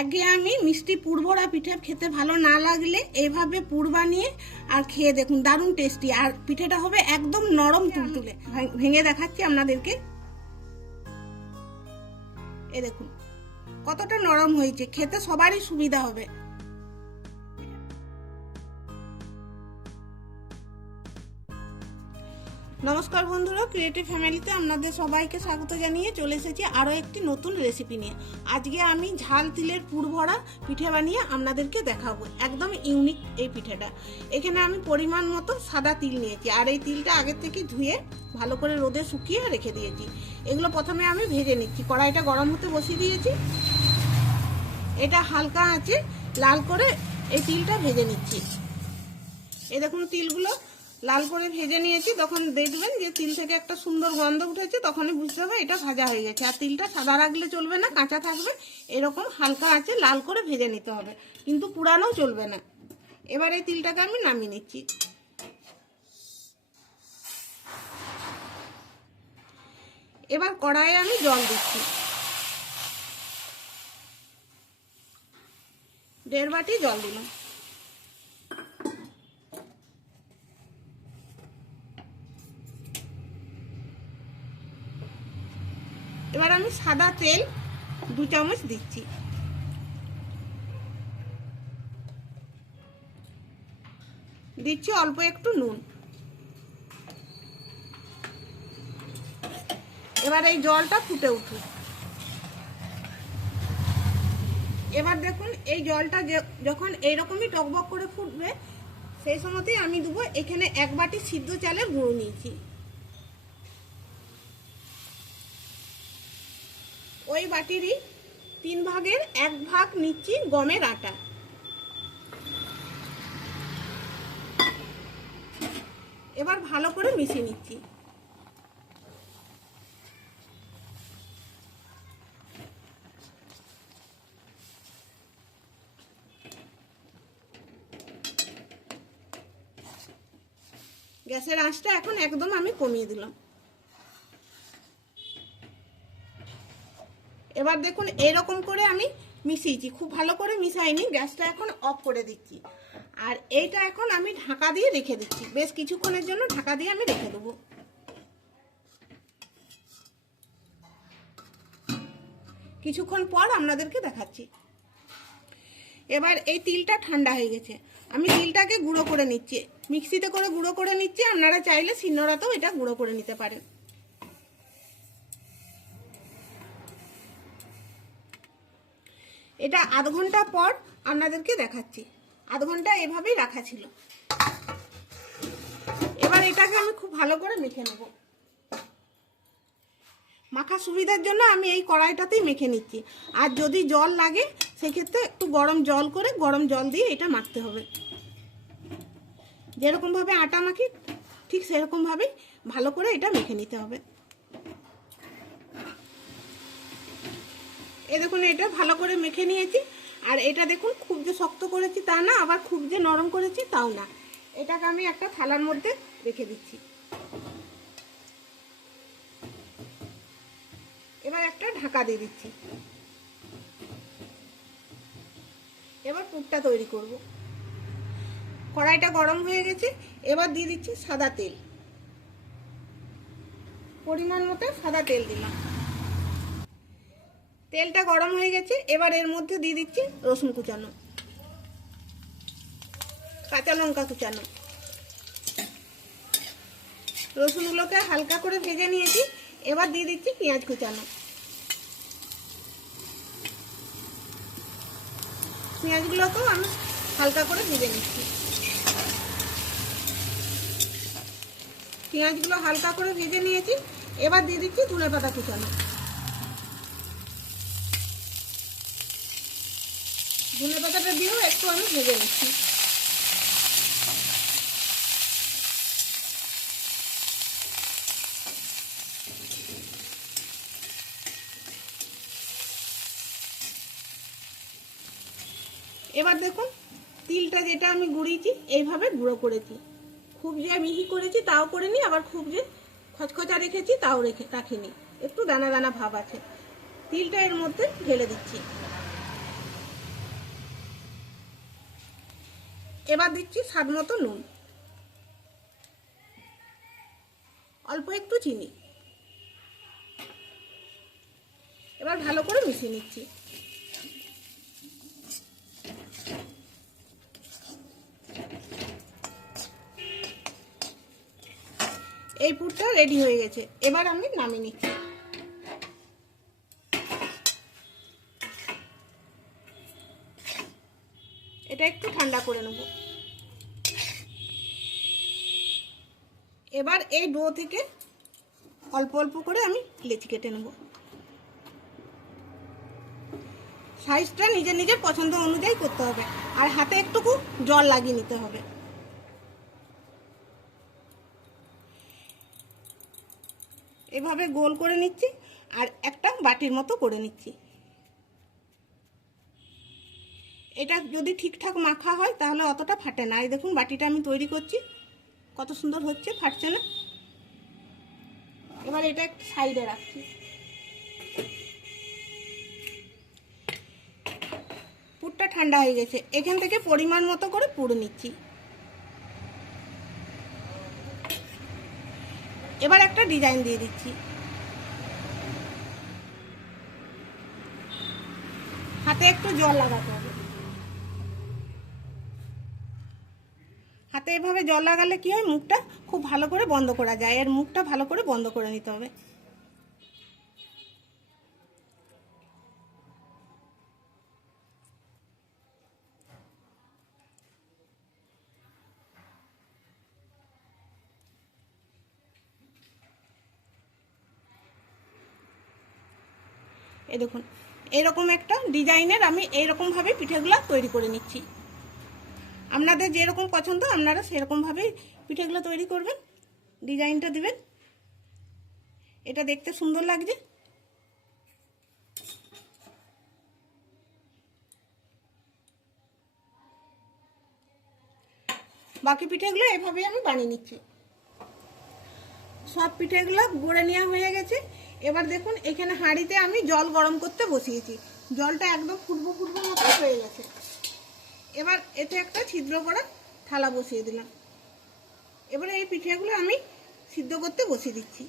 একঘেয়েমি মিষ্টি পুর ভরা পিঠে খেতে ভালো না লাগলে এইভাবে পুর বানিয়ে আর খেয়ে দেখুন, দারুণ টেস্টি। আর পিঠেটা হবে একদম নরম তুলতুলে। ভেঙে দেখাচ্ছি আপনাদেরকে, এই দেখুন কতটা নরম হয়েছে, খেতে সবারই সুবিধা হবে। নমস্কার বন্ধুরা, ক্রিয়েটিভ ফ্যামিলিতে আপনাদের সবাইকে স্বাগত জানিয়ে চলে এসেছি আরও একটি নতুন রেসিপি নিয়ে। আজকে আমি ঝাল তিলের পুর ভরা পিঠে বানিয়ে আপনাদেরকে দেখাবো। একদম ইউনিক এই পিঠেটা। এখানে আমি পরিমাণ মতো সাদা তিল নিয়েছি, আর এই তিলটা আগে থেকে ধুয়ে ভালো করে রোদে শুকিয়ে রেখে দিয়েছি। এগুলো প্রথমে আমি ভেজে নিচ্ছি। কড়াইটা গরম হতে বসিয়ে দিয়েছি, এটা হালকা আঁচে লাল করে এই তিলটা ভেজে নিচ্ছি। এই দেখুন তিলগুলো লাল করে ভেজে নিয়েছি। তখন দেখবেন যে তিল থেকে একটা সুন্দর গন্ধ উঠেছে, তখনই বুঝতে হবে এটা ভাজা হয়ে গেছে। আর তিলটা সাদা রাখলে চলবে না, কাঁচা থাকবে। এরকম হালকা আঁচে লাল করে ভেজে নিতে হবে, কিন্তু পুরানো চলবে না। এবার এই তিলটাকে আমি নামিয়ে নিচ্ছি। এবার কড়াইয়ে আমি জল দিচ্ছি, 1.5 বাটি জল দিলাম। এবার আমি সাদা তেল 2 চামচ দিচ্ছি। দিচ্ছি অল্প একটু নুন। এবার এই জলটা ফুটে উঠুক। এবার দেখুন এই জলটা যখন এইরকমই টকবক করে ফুটবে, সেই সময়তেই আমি দেবো এখানে 1 বাটি সিদ্ধ চালের গুঁড়ো নিয়েছি। ওই বাটিরই 3 ভাগের 1 ভাগ নিচ্ছি গমের আটা। এবার ভালো করে মিশিয়ে নিচ্ছি। গ্যাসের আঁচটা এখন একদম আমি কমিয়ে দিলাম। এবার দেখুন এরকম করে আমি মিশিয়েছি, খুব ভালো করে মিশাইনি। গ্যাসটা এখন অফ করে দিচ্ছি। আর এইটা এখন আমি ঢাকা দিয়ে রেখে দিচ্ছি। বেশ কিছুক্ষণের জন্য ঢাকা দিয়ে আমি রেখে দেবো। কিছুক্ষণ পর আপনাদেরকে দেখাচ্ছি। এবার এই তিলটা ঠান্ডা হয়ে গেছে, আমি তিলটাকে গুঁড়ো করে নিচ্ছি। মিক্সিতে করে গুঁড়ো করে নিচ্ছি, আপনারা চাইলে শিলনোড়াতেও এটা গুঁড়ো করে নিতে পারেন। এটা আধ ঘন্টা পর আপনাদেরকে দেখাচ্ছি। আধ ঘন্টা এভাবেই রাখা ছিল। এবার এটাকে আমি খুব ভালো করে মেখে নেব। মাখা সুবিধার জন্য আমি এই কড়াইটাতেই মেখে নিচ্ছি। আর যদি জল লাগে সেক্ষেত্রে একটু গরম জল দিয়ে এটা মাখতে হবে। যেরকমভাবে আটা মাখি ঠিক সেরকমভাবেই ভালো করে এটা মেখে নিতে হবে। এই দেখুন এটা ভালো করে মেখে নিয়েছি। আর এটা দেখুন খুব যে শক্ত করেছি তা না, আবার খুব যে নরম করেছি তাও না। এটাকে আমি একটা থালার মধ্যে রেখে দিচ্ছি। এবার একটা ঢাকা দিয়ে দিচ্ছি। এবার পুরটা তৈরি করব। কড়াইটা গরম হয়ে গেছে, এবার দিয়ে দিচ্ছি সাদা তেল। পরিমাণ মতো সাদা তেল দিলাম। তেলটা গরম হয়ে গেছে, এবার এর মধ্যে দিয়ে দিচ্ছি রসুন কুচানো, কাঁচা লঙ্কা কুচানো। রসুনগুলোকে হালকা করে ভেজে নিয়েছি। এবার দিয়ে দিচ্ছি পেঁয়াজ কুচানো। পেঁয়াজগুলোকেও আমি হালকা করে ভেজে নিচ্ছি। পেঁয়াজগুলো হালকা করে ভেজে নিয়েছি। এবার দিয়ে দিচ্ছি ধনেপাতা কুচানো। ধনেপাতাটা দিয়েও একটু আমি ভেজে নিচ্ছি। এবার দেখুন তিলটা যেটা আমি গুঁড়িয়েছি এইভাবে গুঁড়ো করেছি। খুব যে মিহি করেছি তাও করিনি, আবার খুব যে খচখচা রেখেছি তাও রাখিনি। একটু দানা দানা ভাব আছে। তিলটা এর মধ্যে ঢেলে দিচ্ছি। এবার দিচ্ছি স্বাদ মতো নুন, অল্প একটু চিনি। এবার ভালো করে মিশিয়ে নিচ্ছি। এই পুরটা রেডি হয়ে গেছে, এবার আমি নামিয়ে নিচ্ছি। এটা একটু ঠান্ডা করে নেব। এবার এই ডো থেকে অল্প অল্প করে আমি লেচি কেটে নেব। সাইজটা নিজের নিজের পছন্দ অনুযায়ী করতে হবে, আর হাতে একটুকু জল লাগিয়ে নিতে হবে। এভাবে গোল করে নিচ্ছি আর একটা বাটির মতো করে নিচ্ছি। এটা যদি ঠিকঠাক মাখা হয় তাহলে অতটা ফাটে না। এই দেখুন বাটিটা আমি তৈরি করছি, কত সুন্দর হচ্ছে, ফাটছে না। এবার এটা একটা সাইডে রাখছি। পুরটা ঠান্ডা হয়ে গেছে, এখান থেকে পরিমাণ মতো করে পুর নিচ্ছি। এবার একটা ডিজাইন দিয়ে দিচ্ছি। হাতে একটু জল লাগাতে হবে। হাতে এভাবে জল লাগালে কি হয়, মুখটা খুব ভালো করে বন্ধ করা যায়। এর মুখটা ভালো করে বন্ধ করে নিতে হবে। এই দেখুন এরকম একটা ডিজাইনের আমি এইরকমভাবে পিঠেগুলো তৈরি করে নিচ্ছি। আপনাদের যেরকম পছন্দ আপনারা সেরকমভাবেই পিঠেগুলো তৈরি করবেন, ডিজাইনটা দিবেন। এটা দেখতে সুন্দর লাগছে। বাকি পিঠেগুলো এভাবেই আমি বানিয়ে নিচ্ছি। সব পিঠেগুলো গড়ে নেওয়া হয়ে গেছে। এবার দেখুন এখানে হাঁড়িতে আমি জল গরম করতে বসিয়েছি। জলটা একদম ফুটবো ফুটবো মতো হয়ে গেছে। এবার এতে একটা ছিদ্র করা থালা বসিয়ে দিলাম। এবারে এই পিঠেগুলো আমি সিদ্ধ করতে বসিয়ে দিচ্ছি।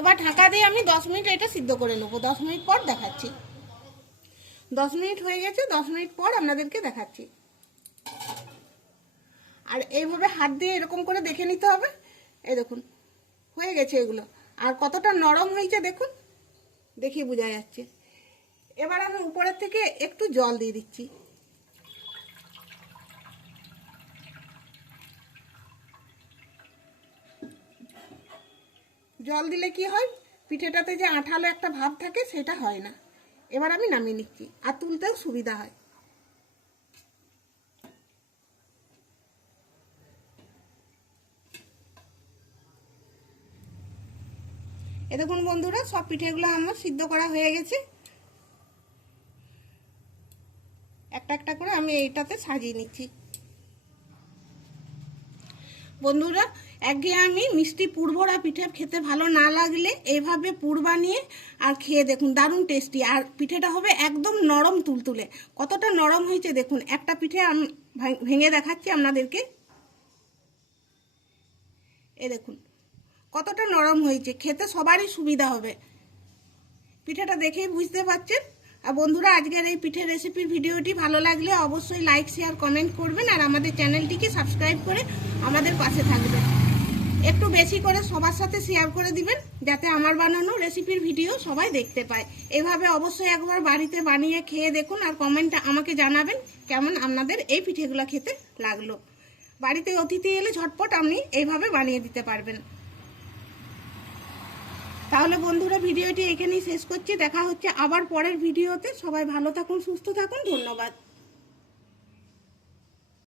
এবার ঢাকা দিয়ে আমি 10 মিনিট এটা সিদ্ধ করে নেব। 10 মিনিট পর দেখাচ্ছি। 10 মিনিট হয়ে গেছে, 10 মিনিট পর আপনাদেরকে দেখাচ্ছি। আর এইভাবে হাত দিয়ে এরকম করে দেখে নিতে হবে। এই দেখুন হয়ে গেছে এগুলো। আর কতটা নরম হয়েছে দেখুন, দেখে বোঝা যাচ্ছে। এবার আমি উপরের থেকে একটু জল দিয়ে দিচ্ছি। জল দিলে কি হয়, পিঠেটাতে যে আঠালো একটা ভাব থাকে সেটা হয় না। এবার আমি নামিয়ে নিচ্ছি, আর তুলতেও সুবিধা হয়। এ দেখুন বন্ধুরা সব পিঠেগুলো আমার সিদ্ধ করা হয়ে গেছে। একটা একটা করে আমি এইটাতে সাজিয়ে নিচ্ছি। বন্ধুরা একঘেয়েমি মিষ্টি পুর ভরা পিঠে খেতে ভালো না লাগলে এইভাবে পুর বানিয়ে আর খেয়ে দেখুন, দারুণ টেস্টি। আর পিঠেটা হবে একদম নরম তুলতুলে। কতটা নরম হয়েছে দেখুন। একটা পিঠে আমি ভেঙে দেখাচ্ছি আপনাদেরকে। এ দেখুন কতটা নরম হয়েছে, খেতে সবারই সুবিধা হবে। পিঠেটা দেখেই বুঝতে পারছেন। আর বন্ধুরা আজকের এই পিঠের রেসিপির ভিডিওটি ভালো লাগলে অবশ্যই লাইক শেয়ার কমেন্ট করবেন, আর আমাদের চ্যানেলটিকে সাবস্ক্রাইব করে আমাদের পাশে থাকবেন। একটু বেশি করে সবার সাথে শেয়ার করে দিবেন, যাতে আমার বানানো রেসিপির ভিডিও সবাই দেখতে পায়। এভাবে অবশ্যই একবার বাড়িতে বানিয়ে খেয়ে দেখুন, আর কমেন্টে আমাকে জানাবেন কেমন আপনাদের এই পিঠেগুলো খেতে লাগলো। বাড়িতে অতিথি এলে ঝটপট আপনি এইভাবে বানিয়ে দিতে পারবেন। তাহলে বন্ধুরা ভিডিওটি এখানেই শেষ করছি। দেখা হচ্ছে আবার পরের ভিডিওতে। সবাই ভালো থাকুন, সুস্থ থাকুন। ধন্যবাদ।